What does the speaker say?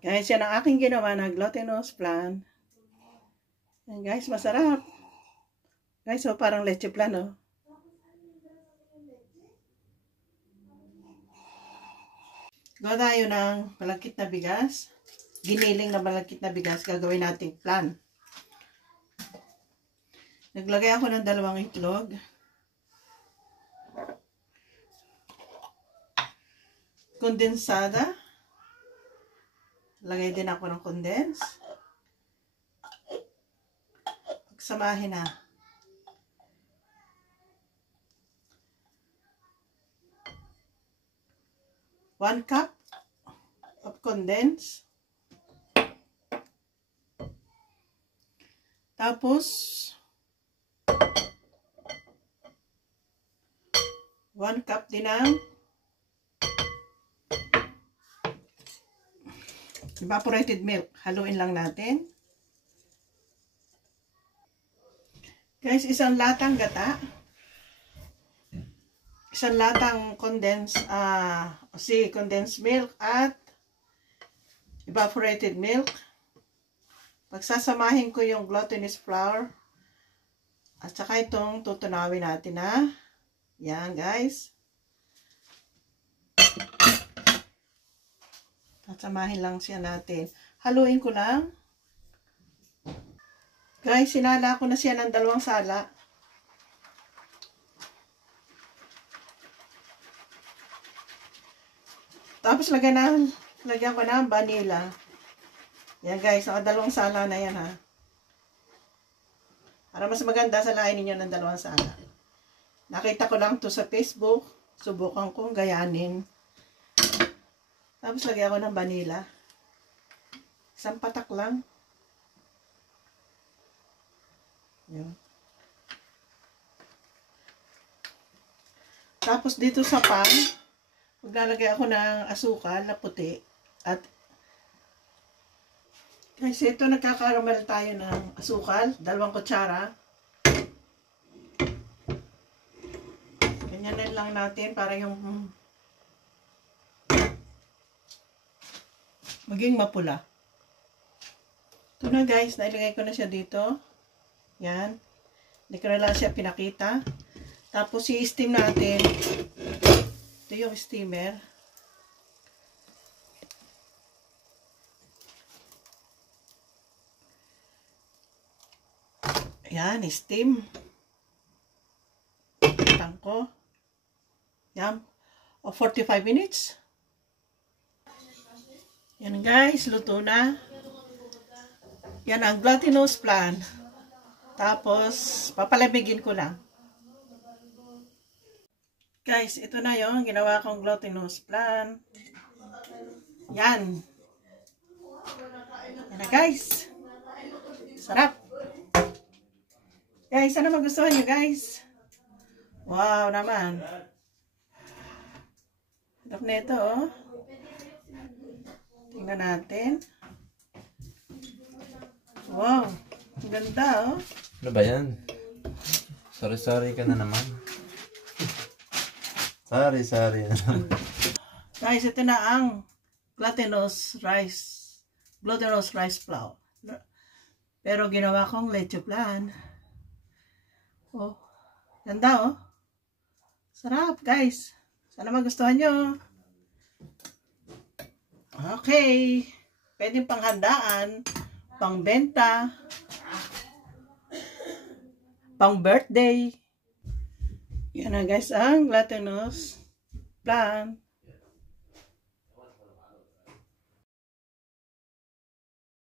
Guys, yan ang aking ginawa na glutinous flan. Yan guys, masarap. Guys, so parang leche flan, oh. Gawa tayo ng malagkit na bigas. Giniling na malagkit na bigas. Gagawin nating flan. Naglagay ako ng 2 itlog. Kondensada. Lagay din ako ng condense. Pagsamahin na. One cup of condense. Tapos 1 cup din ng evaporated milk. Haluin lang natin. Guys, 1 latang gata. 1 latang condensed milk at evaporated milk. Pagsasamahin ko yung glutinous flour at saka itong tutunawin natin na. Yan guys. Samahin lang siya natin. Haluin ko lang. Guys, sinala ko na siya ng 2 sala. Tapos lagyan ko ng vanilla. Yan guys, naka 2 sala na yan ha. Para mas maganda, salain ninyo ng 2 sala. Nakita ko lang to sa Facebook. Subukan kong gayanin. Tapos lagyan ko ng vanilla. 1 patak lang. Yan. Tapos dito sa pan, maglalagay ako ng asukal na puti. At guys, ito nagkakaramel tayo ng asukal. 2 kutsara. Ganyan lang natin para yung maging mapula. Ito na guys, nailagay ko na siya dito. Yan. Hindi ko na lang siya pinakita. Tapos i-steam natin. Ito yung steamer. Yan, steam. Tangko. Yan. O 45 minutes. Yan guys, luto na. Yan ang glutinous flan. Tapos, papalamigin ko lang. Guys, ito na yung ginawa kong glutinous flan. Yan. Yan na guys. Sarap. Guys, sana magustuhan nyo guys. Wow naman. Sarap na ito oh. Tingnan natin. Wow. Ang ganda oh. Ano ba yan? Sorry ka na naman. Sorry na naman. Guys, ito na ang glutinous rice flour. Pero ginawa kong leche flan. Oh, ganda oh. Sarap guys. Sana magustuhan nyo. Okay. Pwedeng panghandaan, pangbenta, pang birthday. Yan na guys ang glutinous flan.